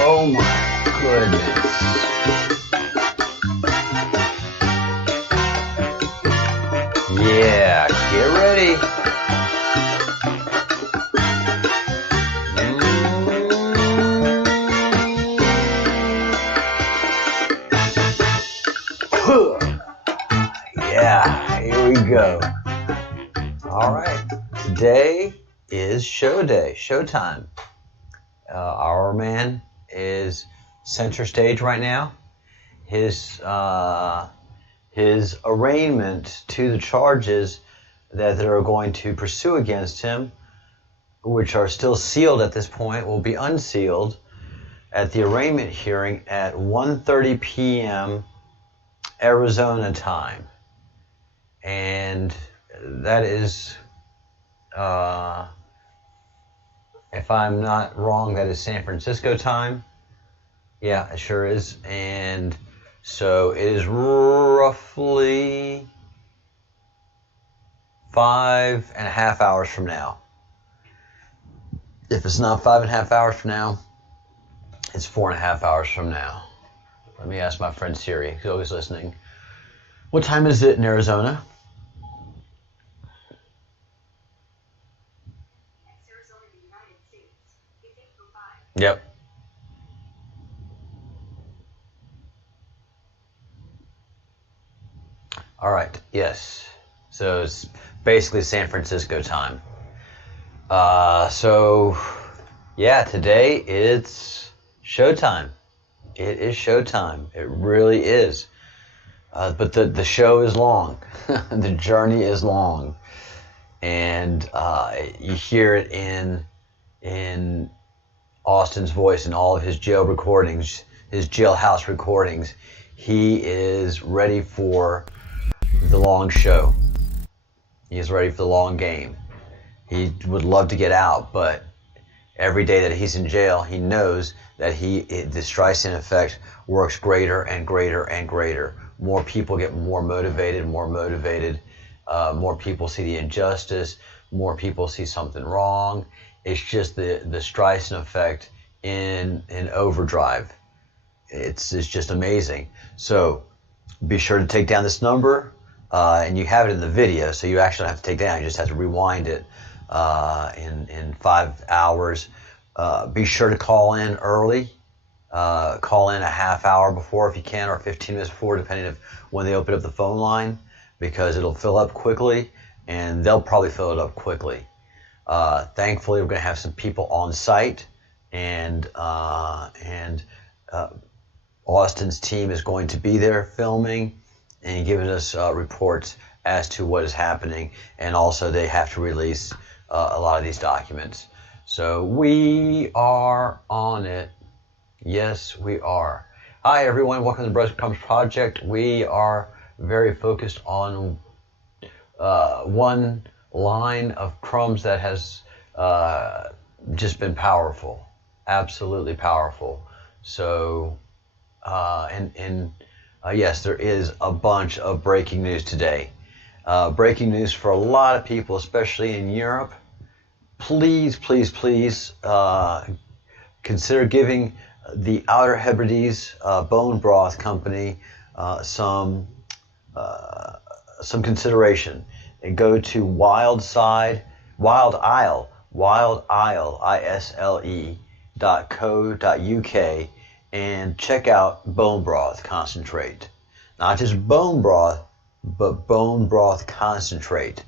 Oh my goodness. Yeah, get ready. Yeah, here we go. All right, today is show day, showtime. Our man is center stage right now. His arraignment to the charges that are going to pursue against him, which are still sealed at this point, will be unsealed at the arraignment hearing at 1:30 p.m. Arizona time. And that is, if I'm not wrong, that is San Francisco time. Yeah, it sure is. And so it is roughly 5.5 hours from now. If it's not 5.5 hours from now, it's 4.5 hours from now. Let me ask my friend Siri, who's always listening. What time is it in Arizona? Yep. All right. Yes. So it's basically San Francisco time. So yeah, today it's showtime. It is showtime. It really is. But the show is long. The journey is long, and you hear it in Austin's voice in all of his jail recordings, his jailhouse recordings. He is ready for the long show. He is ready for the long game. He would love to get out, but every day that he's in jail, he knows that the Streisand effect works greater and greater and greater. More people get more motivated. More people see the injustice. More people see something wrong. It's just the Streisand effect in overdrive. It's just amazing. So be sure to take down this number, and you have it in the video, so you actually don't have to take it down. You just have to rewind it in 5 hours. Be sure to call in early. Call in a half hour before if you can, or 15 minutes before, depending on when they open up the phone line, because it'll fill up quickly, and they'll probably fill it up quickly. Thankfully, we're going to have some people on site, and Austin's team is going to be there filming and giving us reports as to what is happening, and also they have to release a lot of these documents. So we are on it. Yes, we are. Hi, everyone. Welcome to the Breadcrumbs Project. We are very focused on one line of crumbs that has just been powerful, absolutely powerful. So, yes, there is a bunch of breaking news today. Breaking news for a lot of people, especially in Europe. Please, please, please consider giving the Outer Hebrides Bone Broth Company some consideration, and go to Wild Isle, isle.co.uk, and check out bone broth concentrate. Not just bone broth, but bone broth concentrate.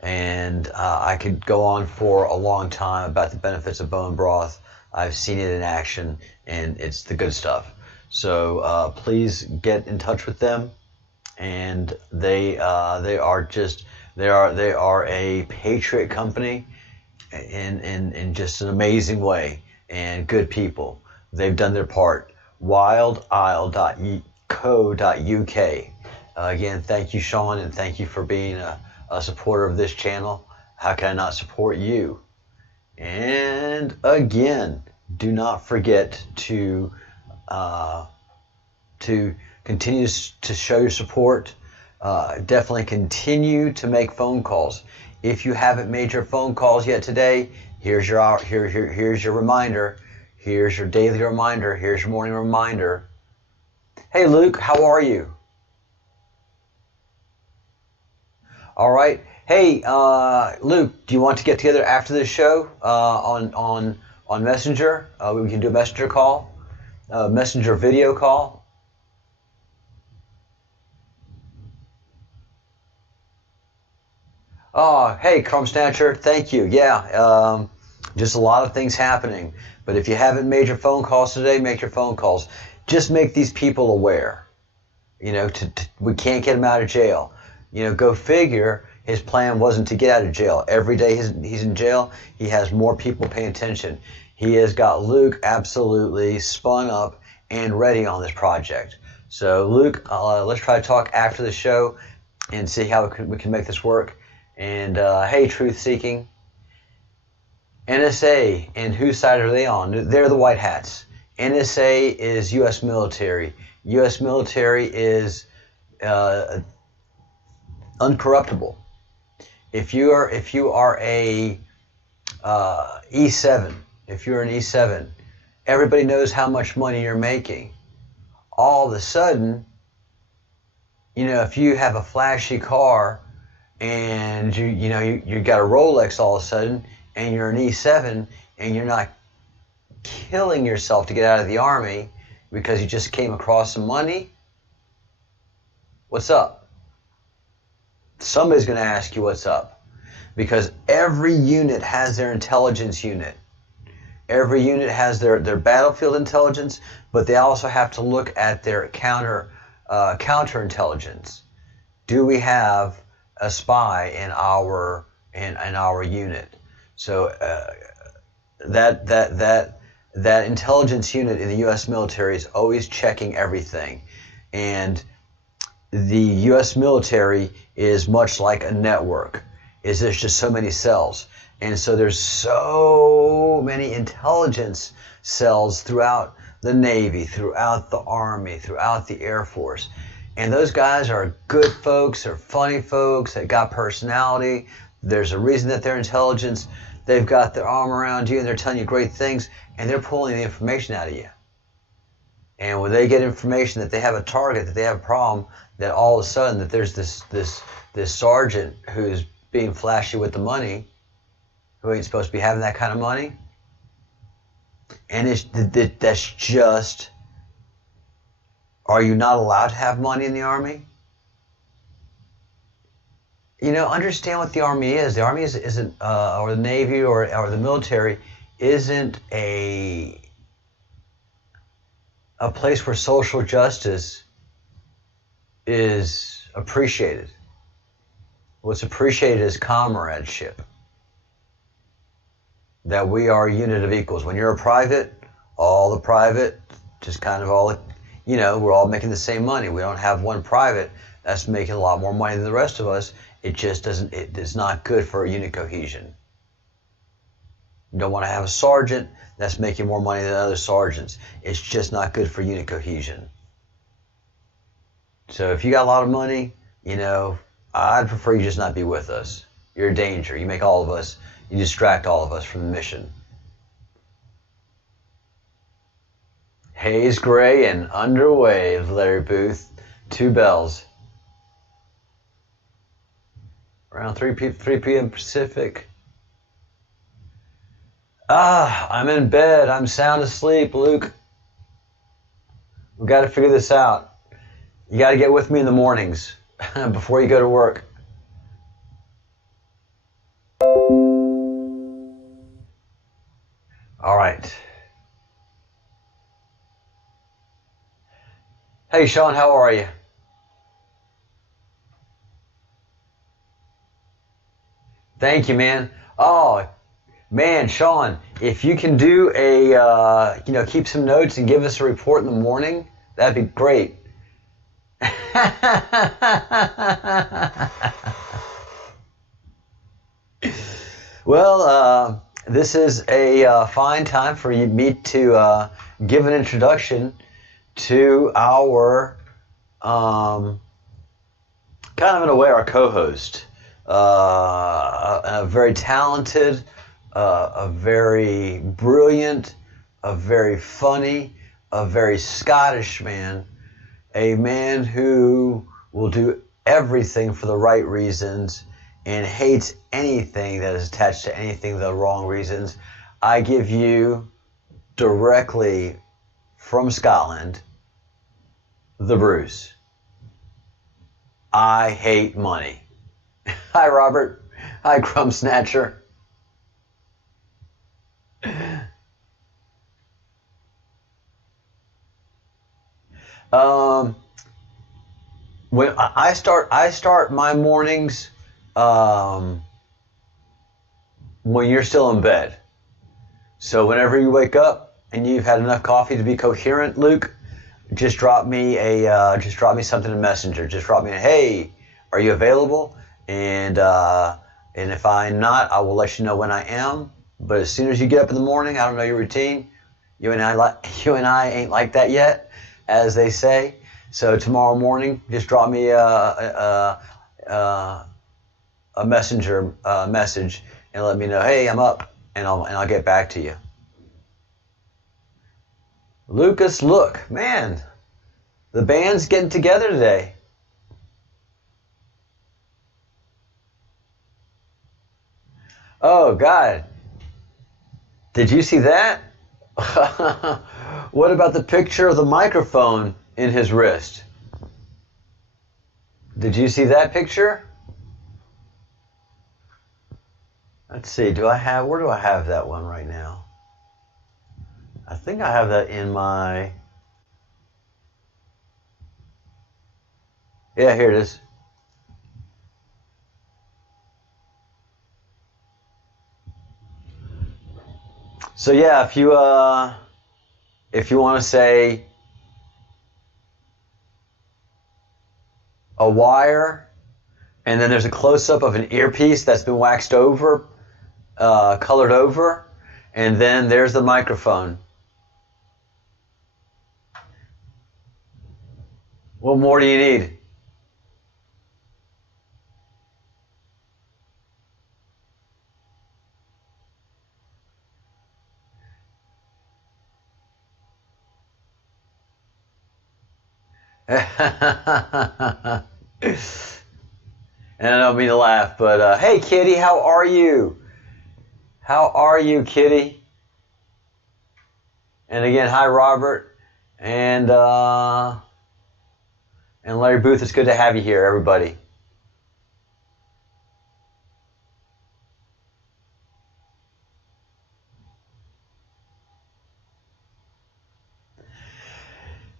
And I could go on for a long time about the benefits of bone broth. I've seen it in action, and it's the good stuff. So please get in touch with them. And they are a patriot company in just an amazing way, and good people. They've done their part. wildisle.co.uk. Again, thank you, Sean, and thank you for being a supporter of this channel. How can I not support you? And again, do not forget to continue to show your support. Definitely continue to make phone calls. If you haven't made your phone calls yet today, here's your reminder. Here's your daily reminder. Here's your morning reminder. Hey, Luke, how are you? All right. Hey, Luke, do you want to get together after this show on Messenger? We can do a Messenger call, Messenger video call. Oh, hey, Crumb Snatcher, thank you. Yeah, just a lot of things happening. But if you haven't made your phone calls today, make your phone calls. Just make these people aware. You know, we can't get him out of jail. You know, go figure. His plan wasn't to get out of jail. Every day he's in jail, he has more people paying attention. He has got Luke absolutely spun up and ready on this project. So, Luke, let's try to talk after the show and see how we can make this work. And, hey, Truth Seeking, NSA, and whose side are they on? They're the white hats. NSA is U.S. military. U.S. military is uncorruptible. If you are a E7, if you're an E7, everybody knows how much money you're making. All of a sudden, you know, if you have a flashy car and you got a Rolex all of a sudden, and you're an E7 and you're not killing yourself to get out of the Army because you just came across some money, what's up? Somebody's going to ask you what's up, because every unit has their intelligence unit. Every unit has their battlefield intelligence, but they also have to look at their counterintelligence. Do we have a spy in our unit? So that intelligence unit in the U.S. military is always checking everything, and the U.S. military is much like a network. There's just so many cells, and so there's so many intelligence cells throughout the Navy, throughout the Army, throughout the Air Force. And those guys are good folks, they're funny folks, they got personality. There's a reason that they're intelligence. They've got their arm around you and they're telling you great things, and they're pulling the information out of you. And when they get information that they have a target, that they have a problem, that all of a sudden that there's this sergeant who's being flashy with the money, who ain't supposed to be having that kind of money. And that's just, are you not allowed to have money in the Army? You know, understand what the Army is. The Army isn't, or the Navy or the military isn't a place where social justice is appreciated. What's appreciated is comradeship. That we are a unit of equals. When you're a private, all the private, just kind of all, you know, we're all making the same money. We don't have one private that's making a lot more money than the rest of us. It just doesn't, it's not good for unit cohesion. You don't want to have a sergeant that's making more money than other sergeants. It's just not good for unit cohesion. So if you got a lot of money, you know, I'd prefer you just not be with us. You're a danger. You make all of us, you distract all of us from the mission. Haze gray and underway, Larry Booth. 2 bells. Around 3 p.m. Pacific. I'm in bed. I'm sound asleep, Luke. We've got to figure this out. You got to get with me in the mornings before you go to work. All right. Hey, Sean, how are you? Thank you, man. Oh, man, Sean, if you can do a, keep some notes and give us a report in the morning, that'd be great. Well, this is a fine time for me to give an introduction to our, kind of in a way, our co-host. A very talented, a very brilliant, a very funny, a very Scottish man, a man who will do everything for the right reasons and hates anything that is attached to anything the wrong reasons. I give you directly from Scotland, the Bruce. I hate money. Hi, Robert. Hi, Crumb Snatcher. When I start my mornings when you're still in bed. So whenever you wake up and you've had enough coffee to be coherent, Luke, just drop me something in Messenger. Just drop me a hey, are you available? And if I'm not, I will let you know when I am. But as soon as you get up in the morning, I don't know your routine. You and I ain't like that yet, as they say. So tomorrow morning, just drop me a messenger message and let me know, hey, I'm up, and I'll get back to you. Lucas, look, man, the band's getting together today. Oh God, did you see that? What about the picture of the microphone in his wrist? Did you see that picture? Let's see, where do I have that one right now? I think I have that in my, yeah, here it is. So yeah, if you want to say a wire, and then there's a close-up of an earpiece that's been waxed over, colored over, and then there's the microphone. What more do you need? And I don't mean to laugh, but hey, Kitty, how are you? How are you, Kitty? And again, hi, Robert, and Larry Booth. It's good to have you here, everybody.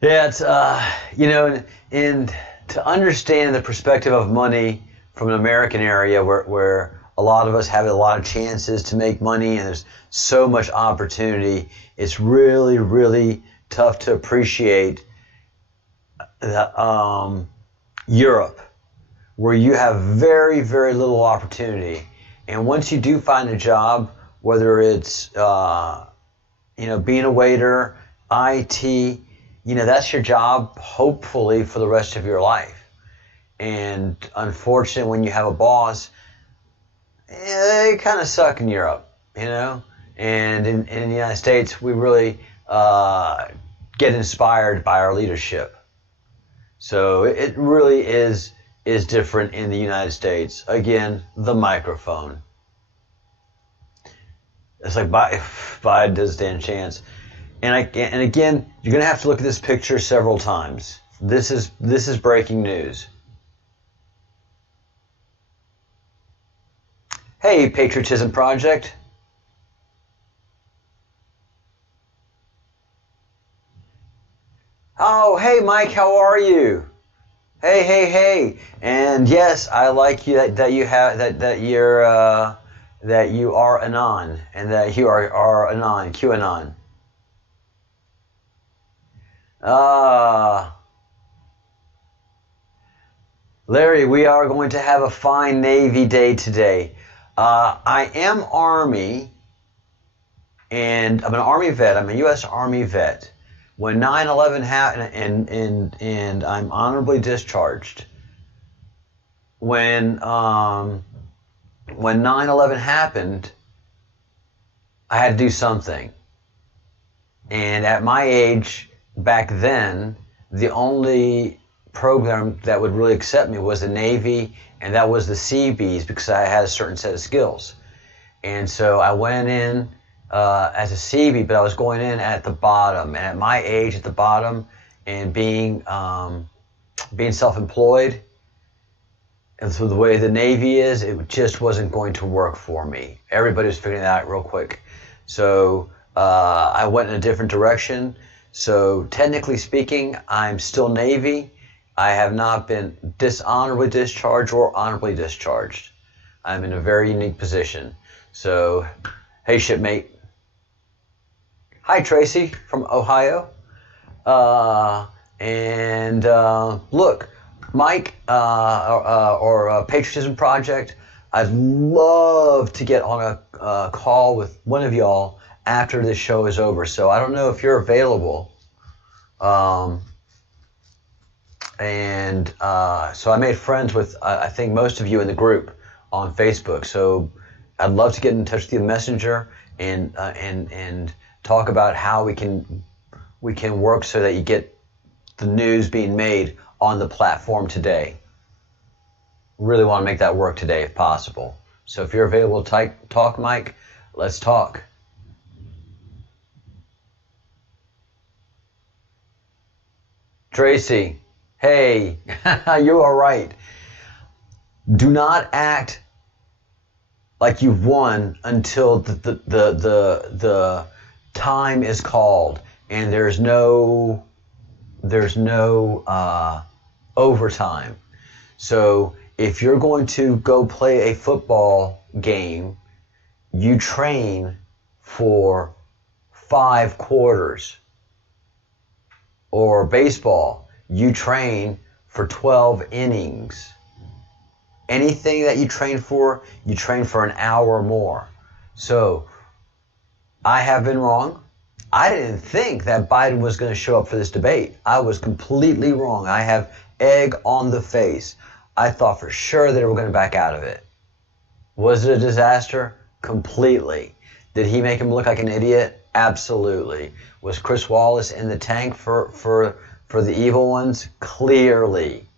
Yeah, it's and to understand the perspective of money from an American area where a lot of us have a lot of chances to make money and there's so much opportunity, it's really, really tough to appreciate Europe, where you have very, very little opportunity. And once you do find a job, whether it's being a waiter, IT, that's your job, hopefully, for the rest of your life. And unfortunately, when you have a boss, they kind of suck in Europe, And in the United States, we really get inspired by our leadership. So it really is different in the United States. Again, the microphone. It's like Biden doesn't stand a chance. And again, you're going to have to look at this picture several times. This is breaking news. Hey, Patriotism Project. Oh, hey, Mike, how are you? Hey. And yes, I like you that you are anon, and that you are anon, QAnon. Larry, we are going to have a fine Navy day today. I am Army, and I'm an Army vet. I'm a U.S. Army vet. When 9/11 happened, and I'm honorably discharged. When 9/11 happened, I had to do something. And at my age, back then, the only program that would really accept me was the Navy, and that was the Seabees, because I had a certain set of skills. And so I went in as a Seabee, but I was going in at the bottom. And at my age, at the bottom, and being self-employed, and so the way the Navy is, it just wasn't going to work for me. Everybody was figuring that out real quick. So I went in a different direction. So technically speaking, I'm still Navy. I have not been dishonorably discharged or honorably discharged. I'm in a very unique position. So, hey shipmate. Hi Tracy from Ohio. Look, Mike or Patriotism Project, I'd love to get on a call with one of y'all after this show is over. So I don't know if you're available. So I made friends with I think most of you in the group on Facebook. So I'd love to get in touch with you, Messenger, and talk about how we can work so that you get the news being made on the platform today. Really want to make that work today if possible. So if you're available to talk, Mike, let's talk. Tracy, hey, you are right. Do not act like you've won until the time is called, and there's no overtime. So if you're going to go play a football game, you train for 5 quarters. Or baseball, you train for 12 innings. Anything that you train for an hour or more. So I have been wrong. I didn't think that Biden was going to show up for this debate. I was completely wrong. I have egg on the face. I thought for sure that they were going to back out of it. Was it a disaster? Completely. Did he make him look like an idiot? Absolutely. Was Chris Wallace in the tank for the evil ones? Clearly.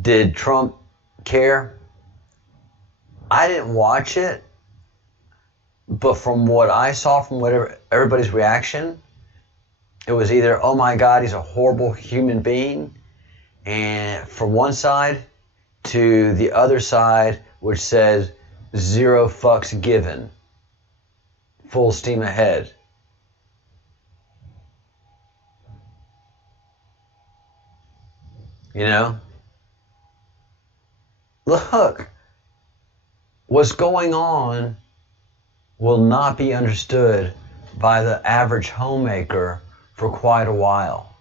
Did Trump care? I didn't watch it, but from what I saw, from everybody's reaction, it was either, oh my God, he's a horrible human being, and from one side, to the other side, which says 0 fucks given, full steam ahead. You know? Look, what's going on will not be understood by the average homemaker for quite a while.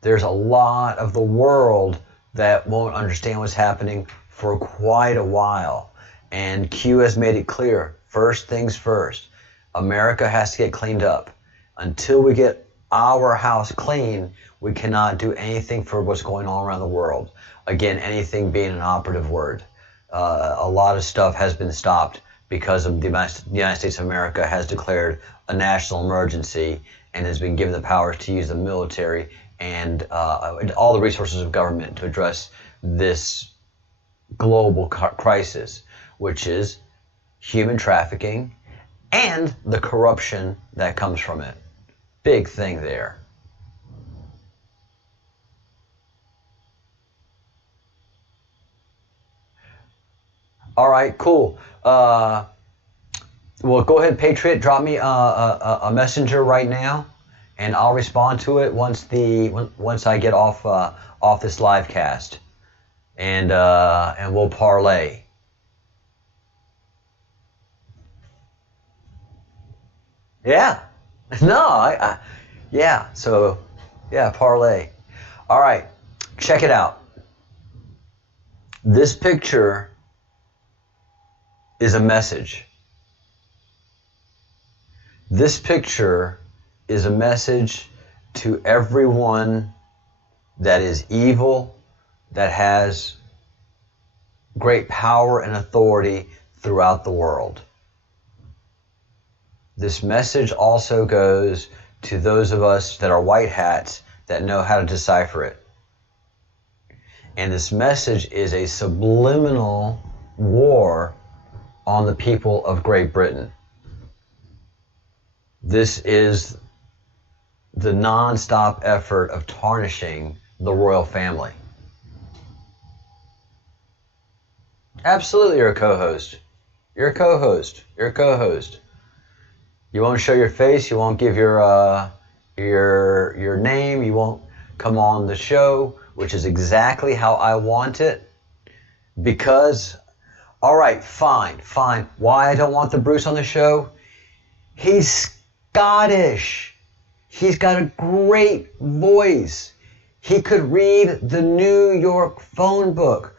There's a lot of the world that won't understand what's happening for quite a while. And Q has made it clear, first things first, America has to get cleaned up. Until we get our house clean, we cannot do anything for what's going on around the world. Again, anything being an operative word. A lot of stuff has been stopped because of the United States of America has declared a national emergency and has been given the power to use the military and all the resources of government to address this global crisis, which is human trafficking and the corruption that comes from it. Big thing there. All right, cool. Well, go ahead, Patriot. Drop me a messenger right now, and I'll respond to it once I get off this live cast, and we'll parlay. Yeah. No, yeah. So, yeah, parlay. All right, check it out. This picture is a message. This picture is a message to everyone that is evil, that has great power and authority throughout the world. This message also goes to those of us that are white hats that know how to decipher it. And this message is a subliminal war on the people of Great Britain. This is the non-stop effort of tarnishing the royal family. Absolutely, you're a co-host. You're a co-host. You're a co-host. You won't show your face. You won't give your name. You won't come on the show, which is exactly how I want it. Because, all right, fine. Why I don't want the Bruce on the show? He's Scottish. He's got a great voice. He could read the New York phone book.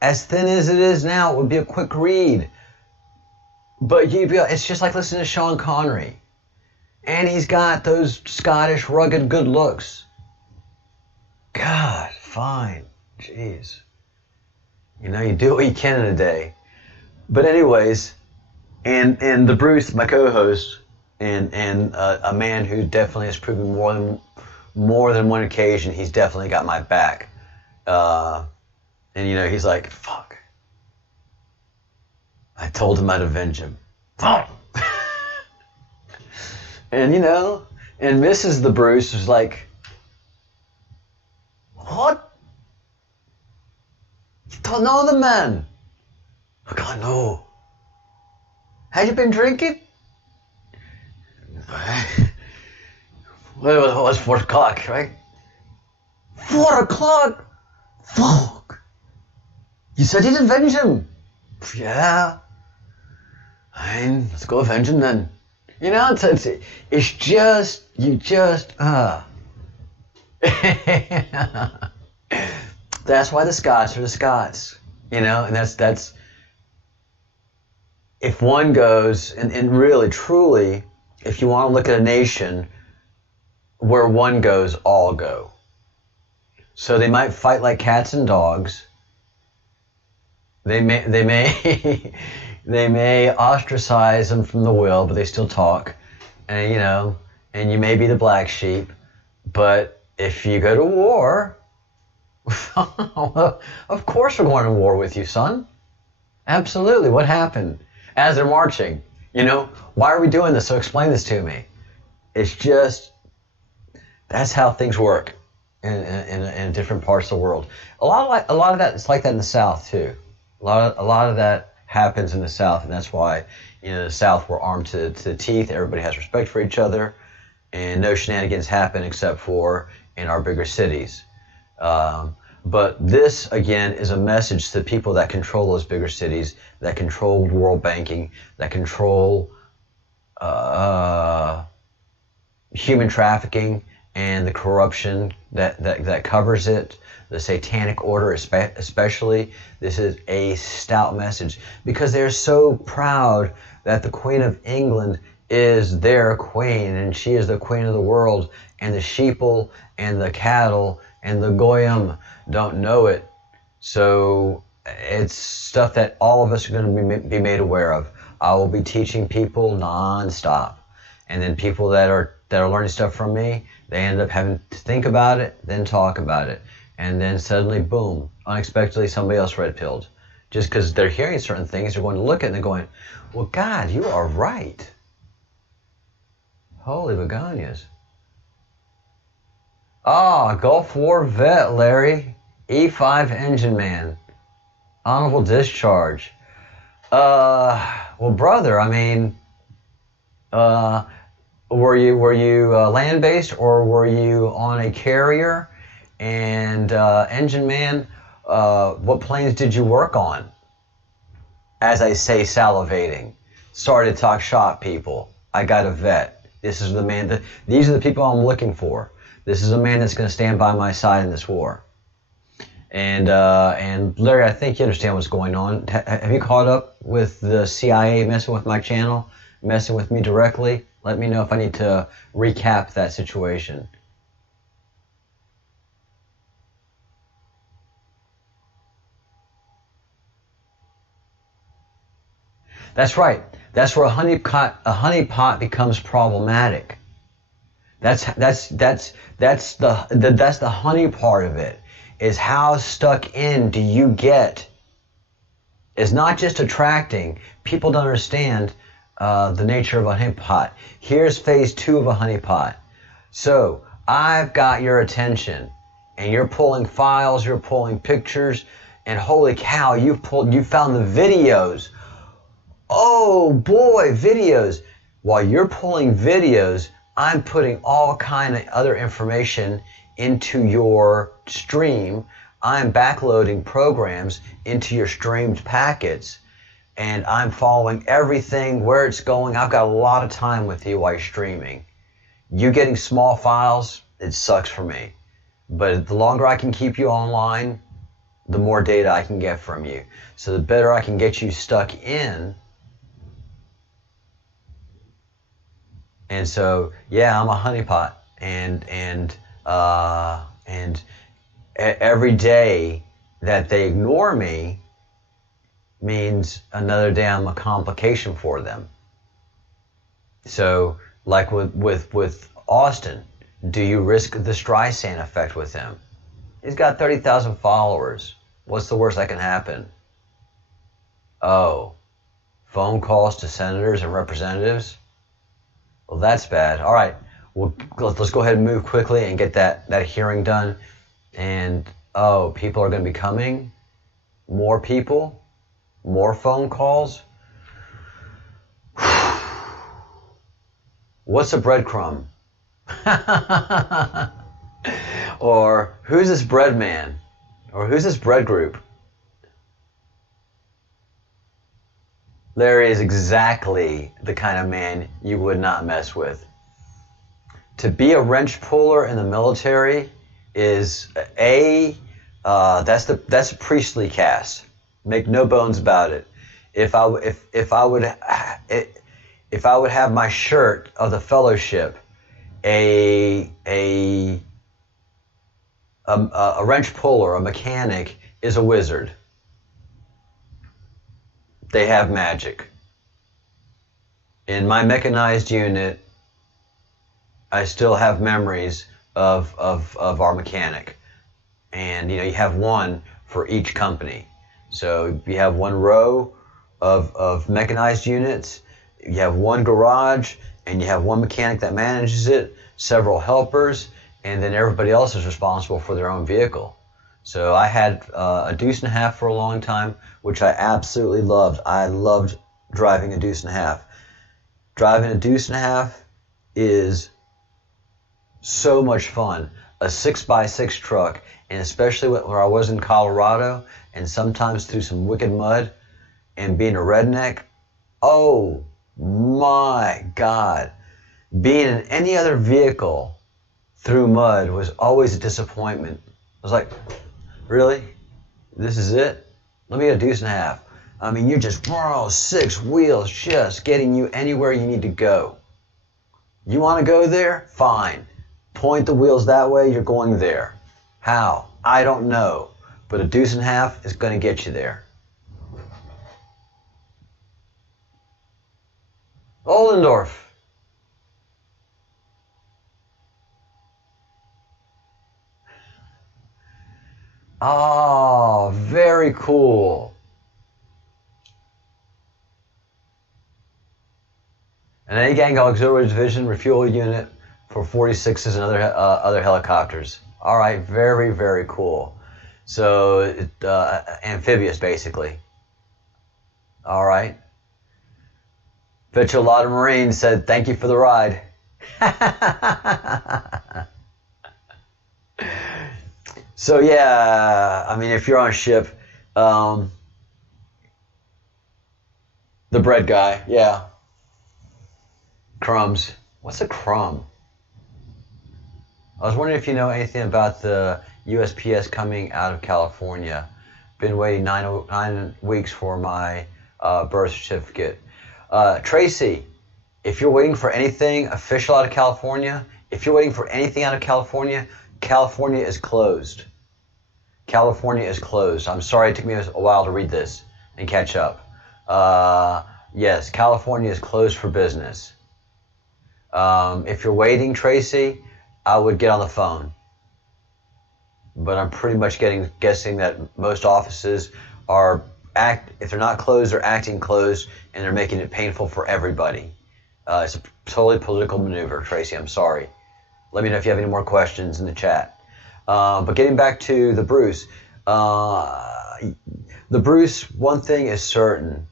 As thin as it is now, it would be a quick read. But it's just like listening to Sean Connery. And he's got those Scottish, rugged, good looks. God, fine. Jeez. You know, you do what you can in a day. But anyways, and the Bruce, my co-host, and a man who definitely has proven more than one occasion, he's definitely got my back. And you know, he's like, fuck. I told him I'd avenge him. Fuck. And you know, and Mrs. the Bruce was like, what? You don't know the man? I can't know. Had you been drinking? Well, it was 4 o'clock, right? 4 o'clock? Fuck. You said you'd avenge him. Yeah. Fine, let's go avenge him then. You know, it's just, you just, That's why the Scots are the Scots. You know, and that's, if one goes, and really, truly, if you want to look at a nation, where one goes, all go. So they might fight like cats and dogs. They may they may ostracize them from the will, but they still talk. And you know, and you may be the black sheep, but if you go to war, of course we're going to war with you, son. Absolutely. What happened? As they're marching, you know, why are we doing this? So explain this to me. It's just, that's how things work in different parts of the world. A lot of that is like that in the South too. A lot of that happens in the South, and that's why, you know, the South, we're armed to the teeth. Everybody has respect for each other, and no shenanigans happen except for in our bigger cities. But this, again, is a message to the people that control those bigger cities, that control world banking, that control human trafficking and the corruption that covers it, the satanic order especially. This is a stout message because they're so proud that the Queen of England is their queen and she is the queen of the world, and the sheeple and the cattle and the goyim don't know it. So it's stuff that all of us are going to be made aware of. I will be teaching people non-stop, and then people that are learning stuff from me, they end up having to think about it, then talk about it, and then suddenly, boom, unexpectedly somebody else red-pilled. Just because they're hearing certain things, they're going to look at it and they're going, well, God, you are right. Holy begonias. Ah, Gulf War vet, Larry. E5 engine man. Honorable discharge. Well, brother, I mean, were you land-based, or were you on a carrier? And engine man, what planes did you work on? As I say, salivating. Sorry to talk shop, people. I got a vet. This is the man. These are the people I'm looking for. This is a man that's going to stand by my side in this war. And Larry, I think you understand what's going on. Have you caught up with the CIA messing with my channel, messing with me directly? Let me know if I need to recap that situation. That's right. That's where a honeypot becomes problematic. That's the honey part of it. Is how stuck in do you get? It's not just attracting. People don't understand the nature of a honeypot. Here's phase 2 of a honeypot. So I've got your attention, and you're pulling files, you're pulling pictures, and holy cow, you found the videos. Oh boy, videos. While you're pulling videos, I'm putting all kind of other information into your stream. I'm backloading programs into your streamed packets, and I'm following everything, where it's going. I've got a lot of time with you while you're streaming. You getting small files, it sucks for me. But the longer I can keep you online, the more data I can get from you. So the better I can get you stuck in. And so, yeah, I'm a honeypot, and every day that they ignore me means another day I'm a complication for them. So, like with Austin, do you risk the Streisand effect with him? He's got 30,000 followers. What's the worst that can happen? Oh, phone calls to senators and representatives? Well, that's bad. All right, well, let's go ahead and move quickly and get that hearing done. And, oh, people are going to be coming? More people? More phone calls? What's a breadcrumb? Or who's this bread man? Or who's this bread group? Larry is exactly the kind of man you would not mess with. To be a wrench puller in the military is that's a priestly caste. Make no bones about it. If I would have my shirt of the fellowship, a wrench puller, a mechanic, is a wizard. They have magic. In my mechanized unit, I still have memories of our mechanic. And you have one for each company. So you have one row of mechanized units, you have one garage, and you have one mechanic that manages it, several helpers, and then everybody else is responsible for their own vehicle. So I had a deuce and a half for a long time, which I absolutely loved. I loved driving a deuce and a half. Driving a deuce and a half is so much fun. A 6x6 truck, and especially where I was in Colorado, and sometimes through some wicked mud, and being a redneck, oh my God. Being in any other vehicle through mud was always a disappointment. I was like, really? This is it? Let me get a deuce and a half. I mean, you're just 6 wheels just getting you anywhere you need to go. You want to go there? Fine. Point the wheels that way, you're going there. How? I don't know. But a deuce and a half is going to get you there. Oldendorf. Oh, very cool. An A-gang auxiliary division refuel unit for 46s and other helicopters. All right, very, very cool. So, amphibious, basically. All right. Bet you a lot of Marines said, thank you for the ride. So, yeah, I mean, if you're on a ship, the bread guy, yeah. Crumbs. What's a crumb? I was wondering if you know anything about the USPS coming out of California. Been waiting 9 weeks for my birth certificate. Tracy, if you're waiting for anything official out of California, California is closed. California is closed. I'm sorry it took me a while to read this and catch up. Yes, California is closed for business. If you're waiting, Tracy, I would get on the phone. But I'm pretty much guessing that most offices are if they're not closed, they're acting closed, and they're making it painful for everybody. It's a totally political maneuver, Tracy. I'm sorry. Let me know if you have any more questions in the chat. But getting back to the Bruce, one thing is certain.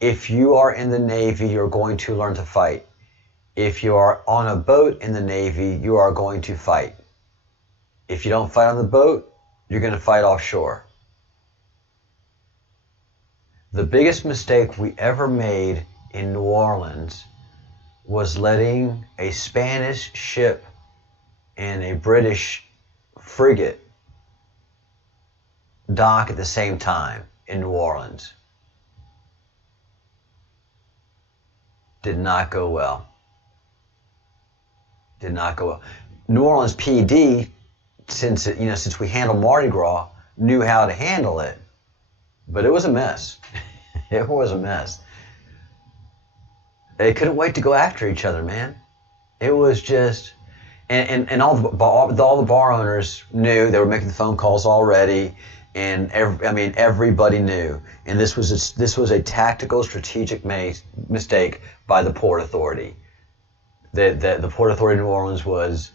If you are in the Navy, you're going to learn to fight. If you are on a boat in the Navy, you are going to fight. If you don't fight on the boat, you're going to fight offshore. The biggest mistake we ever made in New Orleans was letting a Spanish ship and a British frigate dock at the same time in New Orleans. Did not go well. Did not go well. New Orleans PD, since we handled Mardi Gras, knew how to handle it, but it was a mess. It was a mess. They couldn't wait to go after each other, man. It was just, and all the bar owners knew. They were making the phone calls already, and everybody knew. And this was a tactical, strategic mistake by the Port Authority. The Port Authority of New Orleans was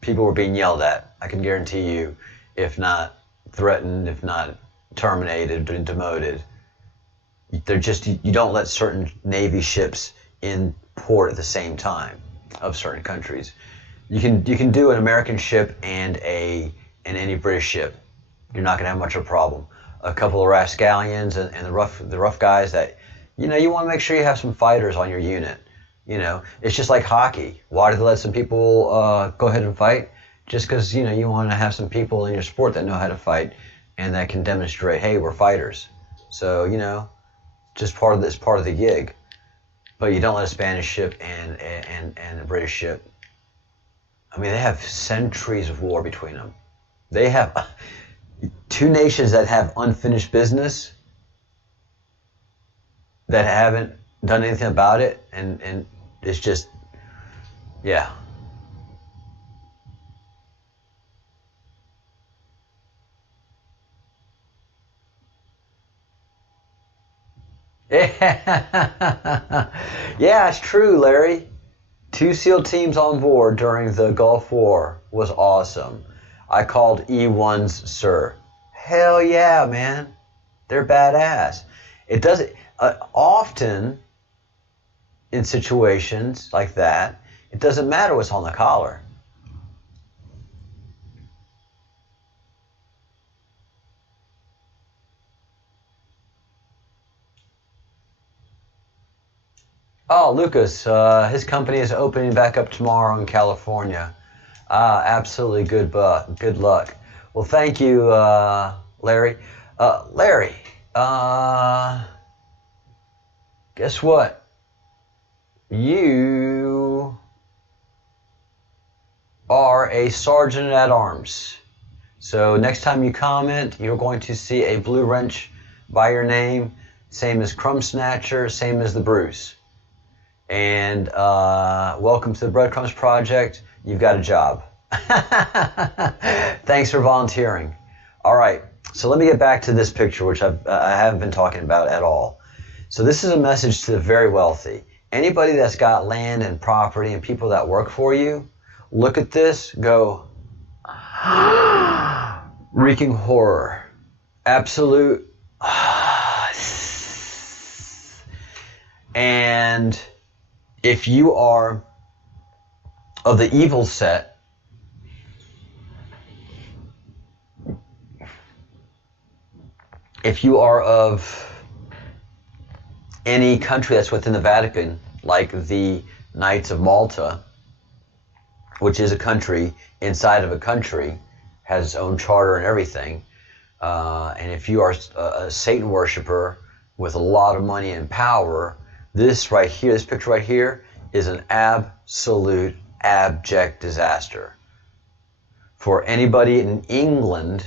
people were being yelled at. I can guarantee you, if not threatened, if not terminated and demoted. They're just, you don't let certain Navy ships in port at the same time of certain countries. You can do an American ship and any British ship. You're not going to have much of a problem. A couple of rascallions and the rough guys that, you want to make sure you have some fighters on your unit. It's just like hockey. Why do they let some people go ahead and fight? Just because, you want to have some people in your sport that know how to fight and that can demonstrate, hey, we're fighters. So, just part of the gig. But you don't let a Spanish ship and a British ship. They have centuries of war between them. They have two nations that have unfinished business that haven't done anything about it, and it's just, yeah. Yeah, it's true, Larry. 2 SEAL teams on board during the Gulf War was awesome. I called E1s, sir. Hell yeah, man. They're badass. It doesn't, often in situations like that, it doesn't matter what's on the collar. Oh, Lucas, his company is opening back up tomorrow in California. Absolutely good luck. Well, thank you, Larry. Larry, guess what? You are a sergeant at arms. So next time you comment, you're going to see a blue wrench by your name, same as Crumb Snatcher, same as the Bruce. And welcome to the Breadcrumbs Project. You've got a job. Thanks for volunteering. All right, so let me get back to this picture, which I haven't been talking about at all. So this is a message to the very wealthy. Anybody that's got land and property and people that work for you, look at this, go, reeking horror. Absolute. And if you are of the evil set, if you are of any country that's within the Vatican, like the Knights of Malta, which is a country inside of a country, has its own charter and everything, and if you are a Satan worshiper with a lot of money and power, this right here, this picture right here, is an absolute abject disaster. For anybody in England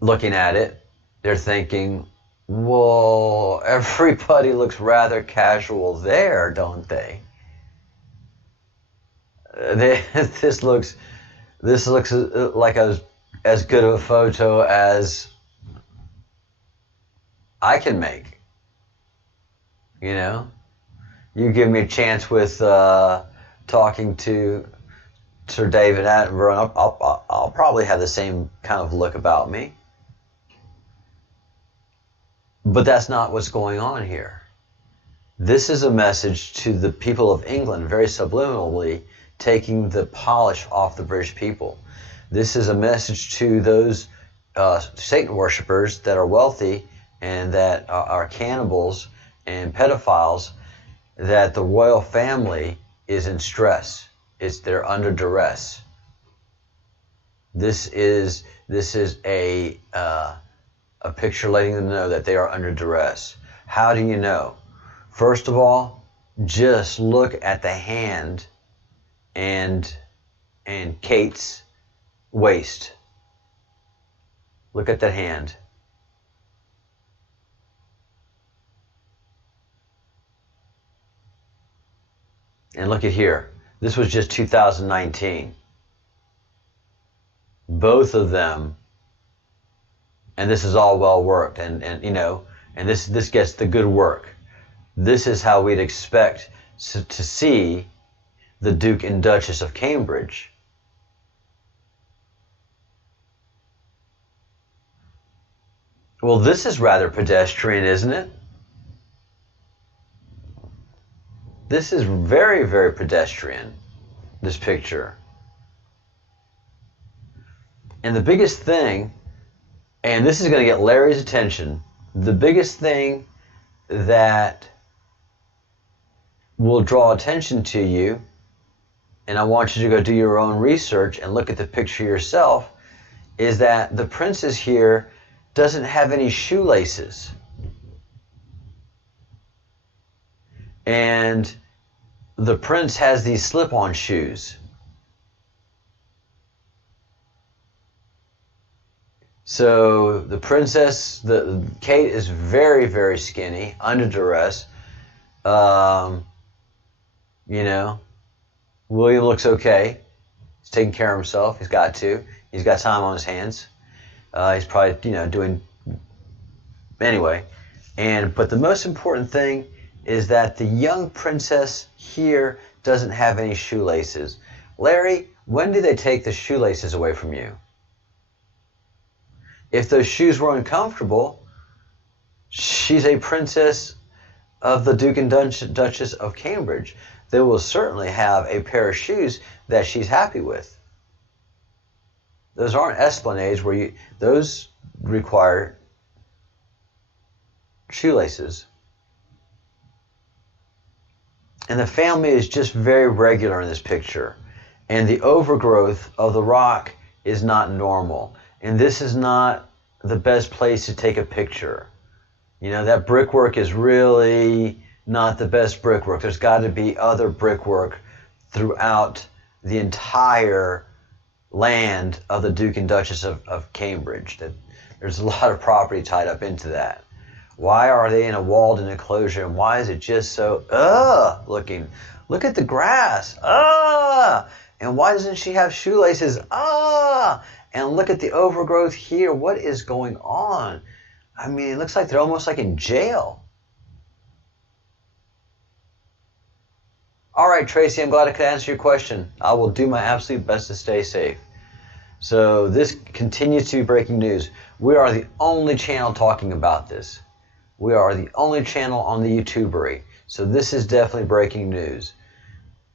looking at it, they're thinking, well, everybody looks rather casual there, don't they? This looks like as good of a photo as I can make. You know, you give me a chance with talking to Sir David Attenborough, I'll probably have the same kind of look about me. But that's not what's going on here. This is a message to the people of England, very subliminally, taking the polish off the British people. This is a message to those Satan worshippers that are wealthy and that are cannibals and pedophiles, that the royal family is in stress. They're under duress. This is a picture letting them know that they are under duress. How do you know? First of all, just look at the hand and Kate's waist. Look at that hand. And look at here. This was just 2019. Both of them, and this is all well worked, and you know, and this gets the good work. This is how we'd expect to see the Duke and Duchess of Cambridge. Well, this is rather pedestrian, isn't it? This is very, very pedestrian, this picture. And the biggest thing, and this is going to get Larry's attention, the biggest thing that will draw attention to you, and I want you to go do your own research and look at the picture yourself, is that the princess here doesn't have any shoelaces. And the prince has these slip-on shoes. So the princess, Kate is very, very skinny, under duress. You know, William looks okay. He's taking care of himself. He's got to. He's got time on his hands. He's probably, you know, doing anyway. But the most important thing is that the young princess here doesn't have any shoelaces. Larry, when did they take the shoelaces away from you? If those shoes were uncomfortable, she's a princess of the Duke and Duchess of Cambridge. They will certainly have a pair of shoes that she's happy with. Those aren't esplanades where those require shoelaces. And the family is just very regular in this picture. And the overgrowth of the rock is not normal. And this is not the best place to take a picture. You know, that brickwork is really not the best brickwork. There's got to be other brickwork throughout the entire land of the Duke and Duchess of Cambridge. There's a lot of property tied up into that. Why are they in a walled-in enclosure, and why is it just so looking? Look at the grass. And why doesn't she have shoelaces? And look at the overgrowth here. What is going on? I mean, it looks like they're almost like in jail. All right, Tracy, I'm glad I could answer your question. I will do my absolute best to stay safe. So this continues to be breaking news. We are the only channel talking about this. We are the only channel on the YouTubery. So this is definitely breaking news.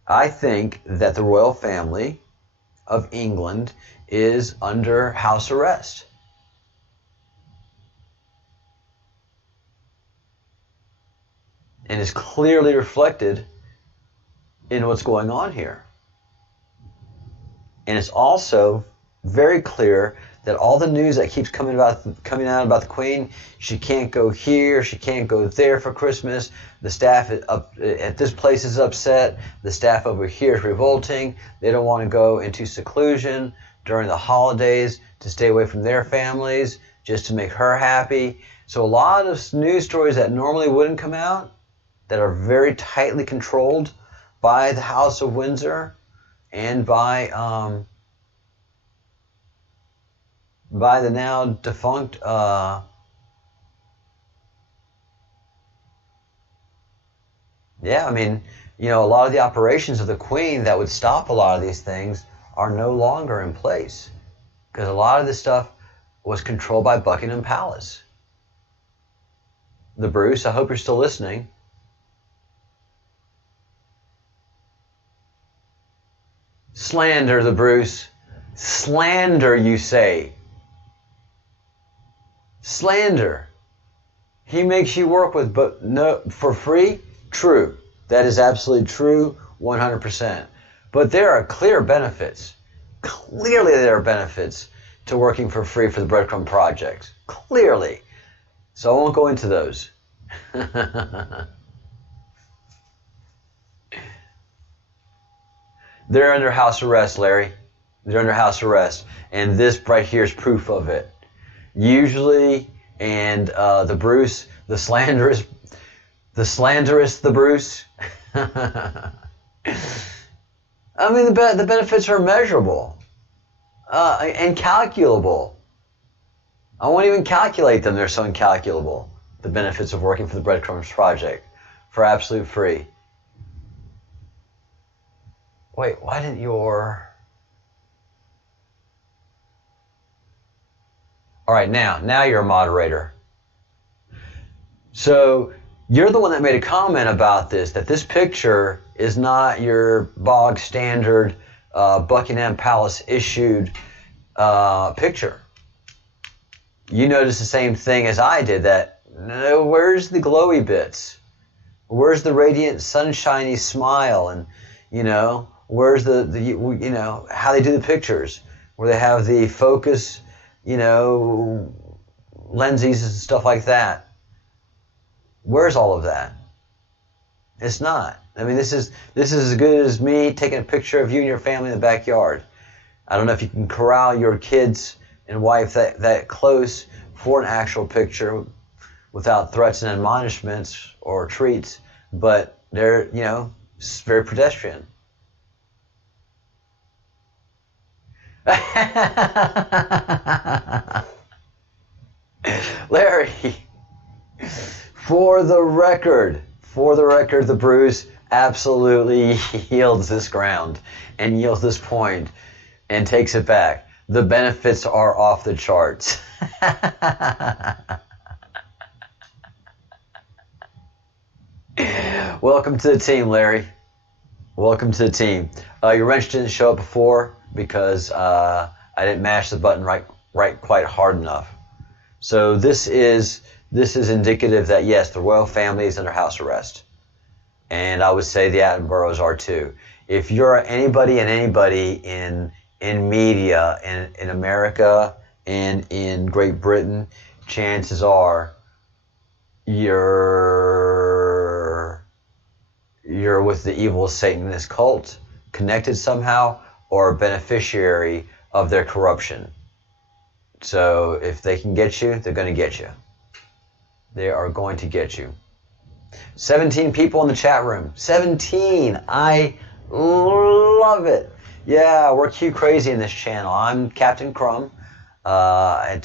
I think that the royal family of England is under house arrest. And is clearly reflected in what's going on here. And it's also very clear that all the news that keeps coming out about the Queen, she can't go here, she can't go there for Christmas, the staff at this place is upset, the staff over here is revolting, they don't want to go into seclusion during the holidays to stay away from their families, just to make her happy. So a lot of news stories that normally wouldn't come out, that are very tightly controlled by the House of Windsor and by the now defunct yeah, I mean, you know, a lot of the operations of the Queen that would stop a lot of these things are no longer in place, because a lot of this stuff was controlled by Buckingham Palace. The Bruce, I hope you're still listening. Slander, the Bruce. Slander, you say. Slander. He makes you work with, but no, for free? True. That is absolutely true, 100%. But there are clear benefits. Clearly there are benefits to working for free for the Breadcrumb Project. Clearly. So I won't go into those. They're under house arrest, Larry. They're under house arrest. And this right here is proof of it. Usually, and the Bruce, the slanderous, the Bruce. I mean, the benefits are immeasurable and calculable. I won't even calculate them. They're so incalculable. The benefits of working for the Breadcrumbs Project for absolute free. Wait, why didn't your... All right, now you're a moderator. So you're the one that made a comment about this, that this picture is not your bog standard Buckingham Palace issued picture. You noticed the same thing as I did, that no, where's the glowy bits? Where's the radiant sunshiny smile? And, you know, where's the you know, how they do the pictures, where they have the focus, you know, lenses and stuff like that. Where's all of that? It's not. I mean, this is as good as me taking a picture of you and your family in the backyard. I don't know if you can corral your kids and wife that close for an actual picture without threats and admonishments or treats, but they're, you know, it's very pedestrian. Larry, for the record, the Bruce absolutely yields this ground and yields this point and takes it back. The benefits are off the charts. Welcome to the team, Larry. Welcome to the team. Your wrench didn't show up before because I didn't mash the button right quite hard enough. So this is indicative that yes, the royal family is under house arrest, and I would say the Attenboroughs are too. If you're anybody in media in America and in Great Britain, chances are you're with the evil Satanist cult, connected somehow, or a beneficiary of their corruption. So if they can get you, they're going to get you. They are going to get you. 17 people in the chat room. 17. I love it. Yeah, we're Q crazy in this channel. I'm Captain Crumb. But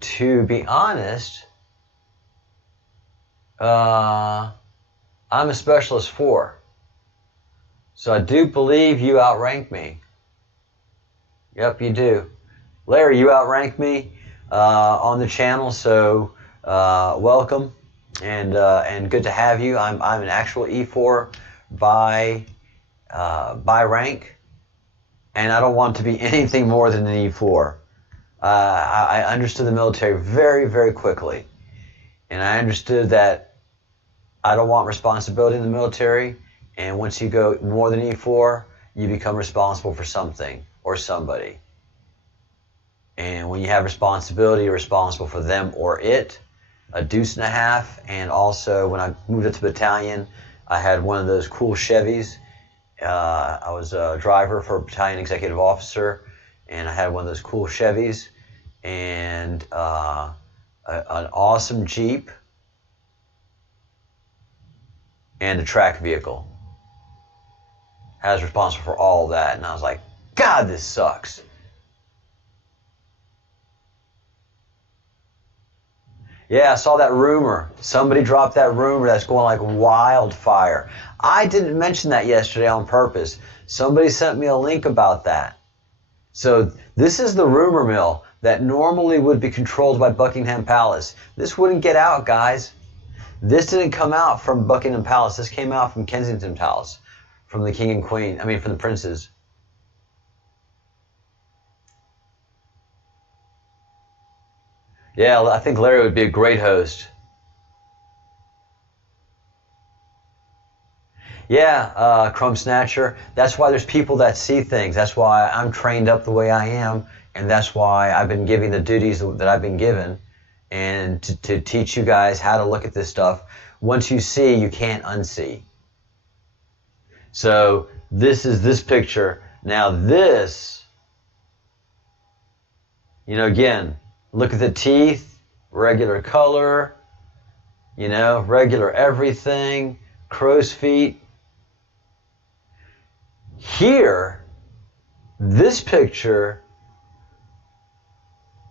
to be honest, I'm a specialist 4. So I do believe you outrank me. Yep, you do. Larry, you outrank me on the channel, so welcome and good to have you. I'm an actual E4 by rank, and I don't want to be anything more than an E4. I understood the military very, very quickly, and I understood that I don't want responsibility in the military, and once you go more than E4, you become responsible for something or somebody. And when you have responsibility, you're responsible for them or it. A deuce and a half. And also, when I moved up to battalion, I had one of those cool Chevys. I was a driver for a battalion executive officer, and I had one of those cool Chevys. and an awesome Jeep, and a track vehicle. I was responsible for all of that, and I was like, God, this sucks. Yeah, I saw that rumor. Somebody dropped that rumor that's going like wildfire. I didn't mention that yesterday on purpose. Somebody sent me a link about that. So this is the rumor mill that normally would be controlled by Buckingham Palace. This wouldn't get out, guys. This didn't come out from Buckingham Palace. This came out from Kensington Palace, from the king and queen. I mean, from the princes. Yeah, I think Larry would be a great host. Yeah, Crumb Snatcher. That's why there's people that see things. That's why I'm trained up the way I am, and that's why I've been giving the duties that I've been given, and to teach you guys how to look at this stuff. Once you see, you can't unsee. So this is this picture. Now this, again, look at the teeth, regular color, regular everything, crow's feet. Here, this picture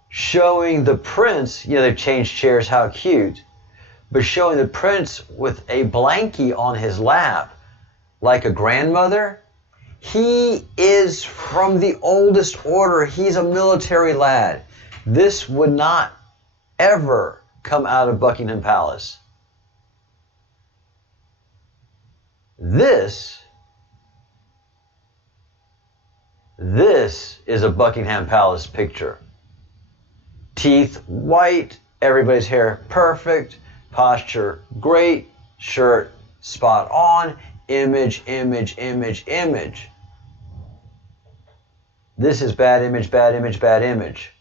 showing the prince, they've changed chairs, how cute, but showing the prince with a blankie on his lap, like a grandmother. He is from the oldest order. He's a military lad. This would not ever come out of Buckingham Palace. This is a Buckingham Palace picture. Teeth white, everybody's hair perfect, posture great, shirt spot on, image, image, image, image. This is bad image, bad image, bad image.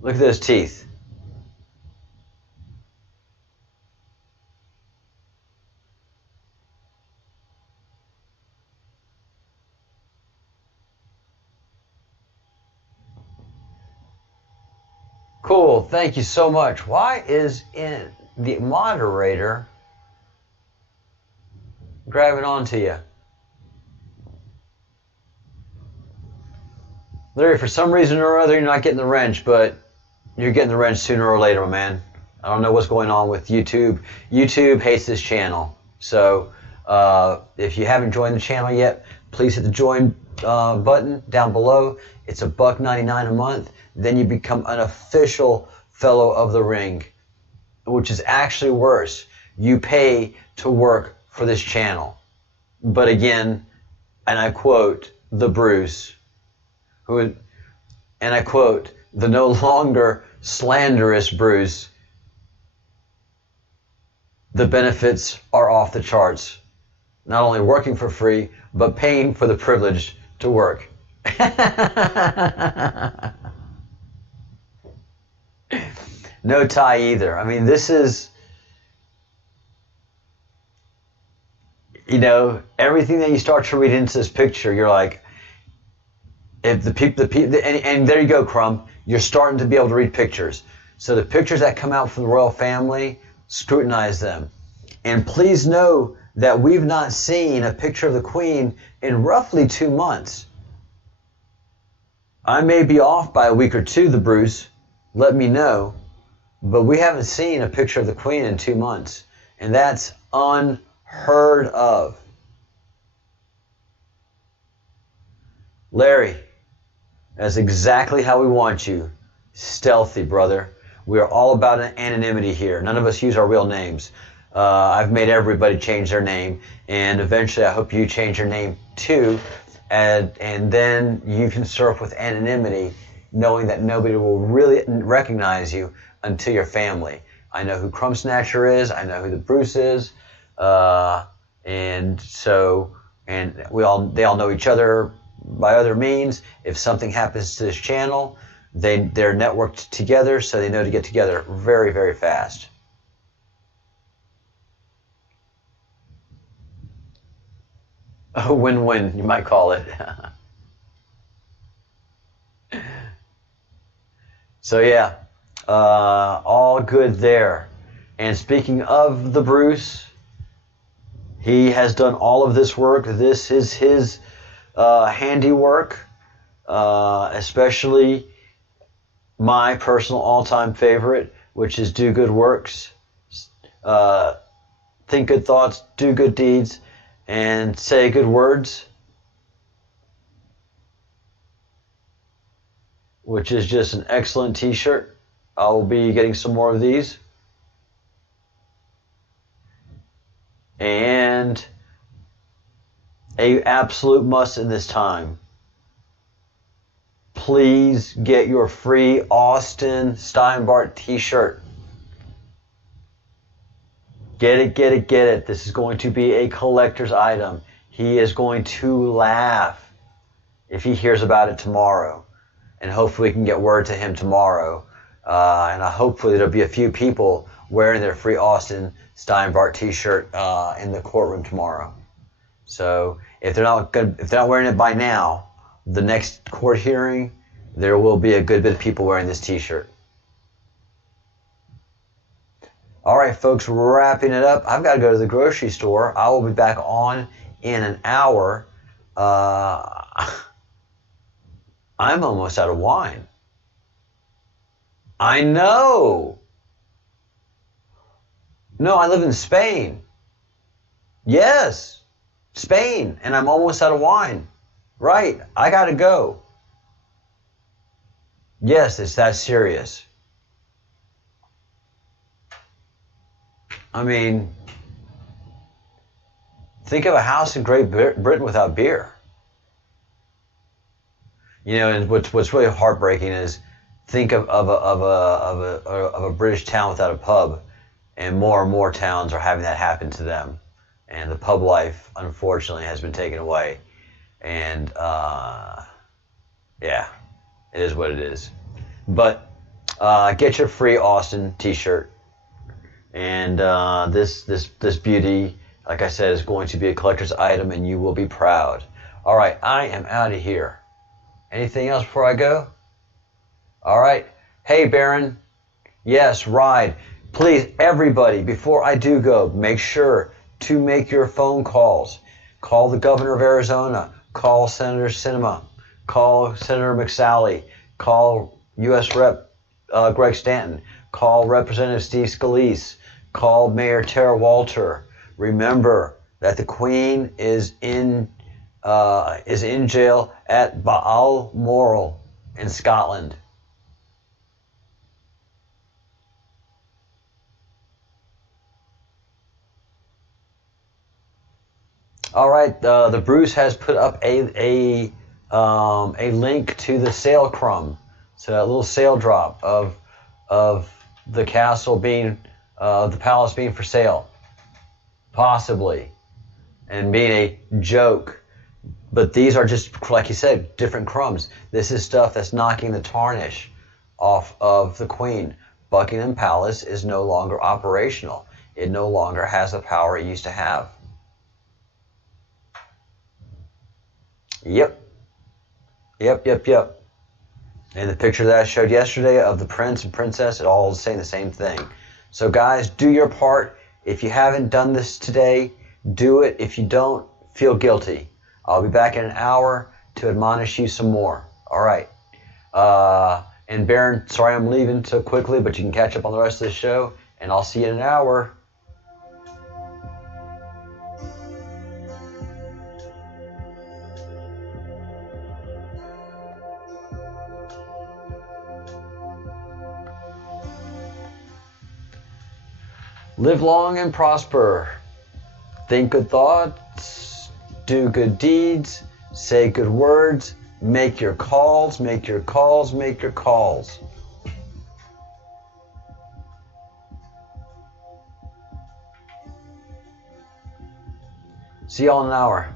Look at those teeth. Cool, thank you so much. Why is the moderator grabbing onto you? Larry, for some reason or other, you're not getting the wrench, but you're getting the wrench sooner or later, my man. I don't know what's going on with YouTube. YouTube hates this channel. So if you haven't joined the channel yet, please hit the join button down below. It's $1.99 a month. Then you become an official fellow of the ring, which is actually worse. You pay to work for this channel. But again, and I quote the Bruce, and I quote the no longer slanderous Bruce, the benefits are off the charts. Not only working for free, but paying for the privilege to work. No tie either. I mean, this is, everything that you start to read into this picture, you're like, if the people, and there you go, Crumb. You're starting to be able to read pictures. So the pictures that come out from the royal family, scrutinize them. And please know that we've not seen a picture of the Queen in roughly 2 months. I may be off by a week or two, the Bruce. Let me know. But we haven't seen a picture of the Queen in 2 months. And that's unheard of. Larry, that's exactly how we want you. Stealthy, brother. We are all about anonymity here. None of us use our real names. I've made everybody change their name. And eventually I hope you change your name too. And then you can surf with anonymity, knowing that nobody will really recognize you until your family. I know who Crumb Snatcher is. I know who the Bruce is. And they all know each other by other means. If something happens to this channel, they're networked together, so they know to get together very, very fast. A win-win, you might call it. So yeah, all good there. And speaking of the Bruce, he has done all of this work. This is his handiwork, especially my personal all-time favorite, which is do good works, think good thoughts, do good deeds, and say good words, which is just an excellent t-shirt. I will be getting some more of these. And a absolute must in this time. Please get your free Austin Steinbart t-shirt. Get it, get it, get it. This is going to be a collector's item. He is going to laugh if he hears about it tomorrow. And hopefully we can get word to him tomorrow. And hopefully there'll be a few people wearing their free Austin Steinbart t-shirt in the courtroom tomorrow. So if they're not wearing it by now, the next court hearing, there will be a good bit of people wearing this t-shirt. All right, folks, wrapping it up. I've got to go to the grocery store. I will be back on in an hour. I'm almost out of wine. I know. No, I live in Spain. Yes, Spain, and I'm almost out of wine. Right, I gotta go. Yes, it's that serious. I mean, think of a house in Great Britain without beer. You know, and what's really heartbreaking is think of a British town without a pub, and more towns are having that happen to them, and the pub life unfortunately has been taken away, and yeah, it is what it is. But get your free Austin t-shirt, and this beauty, like I said, is going to be a collector's item, and you will be proud. All right, I am out of here. Anything else before I go? All right. Hey, Baron. Yes, ride. Please, everybody, before I do go, make sure to make your phone calls. Call the governor of Arizona. Call Senator Sinema. Call Senator McSally. Call U.S. Rep. Greg Stanton. Call Representative Steve Scalise. Call Mayor Tara Walter. Remember that the Queen is in jail at Balmoral in Scotland. All right, the Bruce has put up a link to the sale crumb, so a little sale drop of the castle being the palace being for sale, possibly, and being a joke. But these are just, like you said, different crumbs. This is stuff that's knocking the tarnish off of the Queen. Buckingham Palace is no longer operational. It no longer has the power it used to have. Yep. And the picture that I showed yesterday of the prince and princess, it all is saying the same thing. So guys, do your part. If you haven't done this today, do it. If you don't, feel guilty. I'll be back in an hour to admonish you some more. All right. And Baron, sorry I'm leaving so quickly, but you can catch up on the rest of the show, and I'll see you in an hour. Live long and prosper. Think good thoughts. Do good deeds. Say good words. Make your calls. Make your calls. Make your calls. See y'all in an hour.